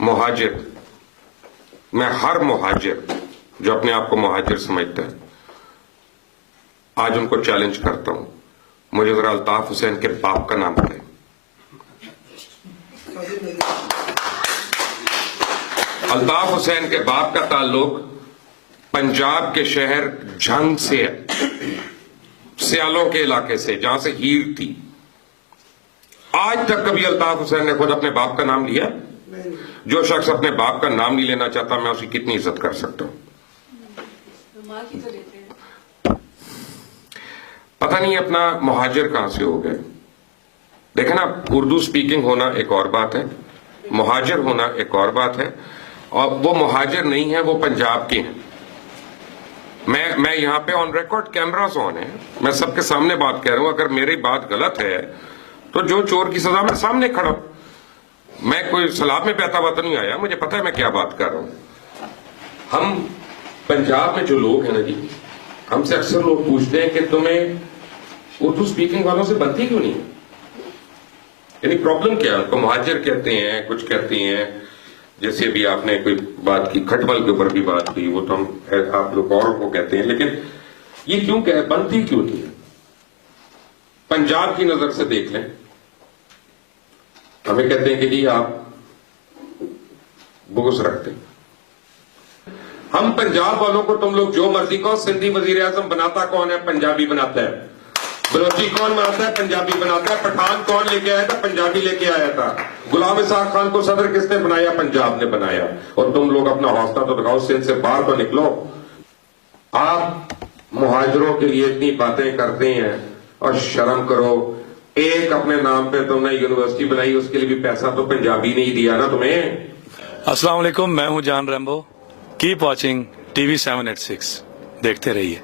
मुहाजिर मैं हर मुहाजिर जो अपने आप को मुहाजिर समझता है, आज उनको चैलेंज करता हूं, मुझे जरा अल्ताफ हुसैन के बाप का नाम बताएं। अल्ताफ हुसैन के बाप का ताल्लुक पंजाब के शहर झंग से है, सियालों के इलाके से, जहां से हीर थी। आज तक कभी अल्ताफ हुसैन ने खुद अपने बाप का नाम लिया? जो शख्स अपने बाप का नाम नहीं लेना चाहता, मैं उसकी कितनी इज्जत कर सकता हूं। पता नहीं अपना मुहाजिर कहां से हो गए। देखें ना, उर्दू स्पीकिंग होना एक और बात है, मुहाजिर होना एक और बात है। और वो मुहाजिर नहीं है, वो पंजाब के हैं। मैं यहां पे ऑन रिकॉर्ड, कैमरास ऑन है, मैं सबके सामने बात कह रहा हूं। अगर मेरी बात गलत है तो जो चोर की सजा, मैं सामने खड़ा हूं। मैं कोई सलाब में बहता हुआ तो नहीं आया, मुझे पता है मैं क्या बात कर रहा हूं। हम पंजाब में जो लोग हैं ना जी, हमसे अक्सर लोग पूछते हैं कि तुम्हें उर्दू स्पीकिंग वालों से बनती क्यों नहीं? यानी प्रॉब्लम क्या है? उनको मुहाजिर कहते हैं, कुछ कहते हैं। जैसे भी आपने कोई बात की, खटमल के ऊपर भी बात की, वो तो हम आप लोग औरों को कहते हैं, लेकिन ये क्यों बनती क्यों नहीं है? पंजाब की नजर से देख लें, हमें कहते हैं कि जी आप बुग़्ज़ रखते हैं। हम पंजाब वालों को तुम लोग जो मर्जी कहो, सिंधी वजीर आजम बनाता कौन है? पंजाबी बनाता है। बलोची कौन बनाता है? पंजाबी बनाता है। पठान कौन लेके आया था? पंजाबी लेके आया था। गुलाम इसाक खान को सदर किसने बनाया? पंजाब ने बनाया। और तुम लोग अपना हौसला तो दिखाओ, सिंध से बाहर तो निकलो। आप मुहाजिरों के लिए इतनी बातें करते हैं, और शर्म करो। एक अपने नाम पे तुमने यूनिवर्सिटी बनाई, उसके लिए भी पैसा तो पंजाबी ने ही दिया ना तुम्हें। अस्सलाम वालेकुम, मैं हूं जान रैम्बो। कीप वॉचिंग TV 786, देखते रहिए।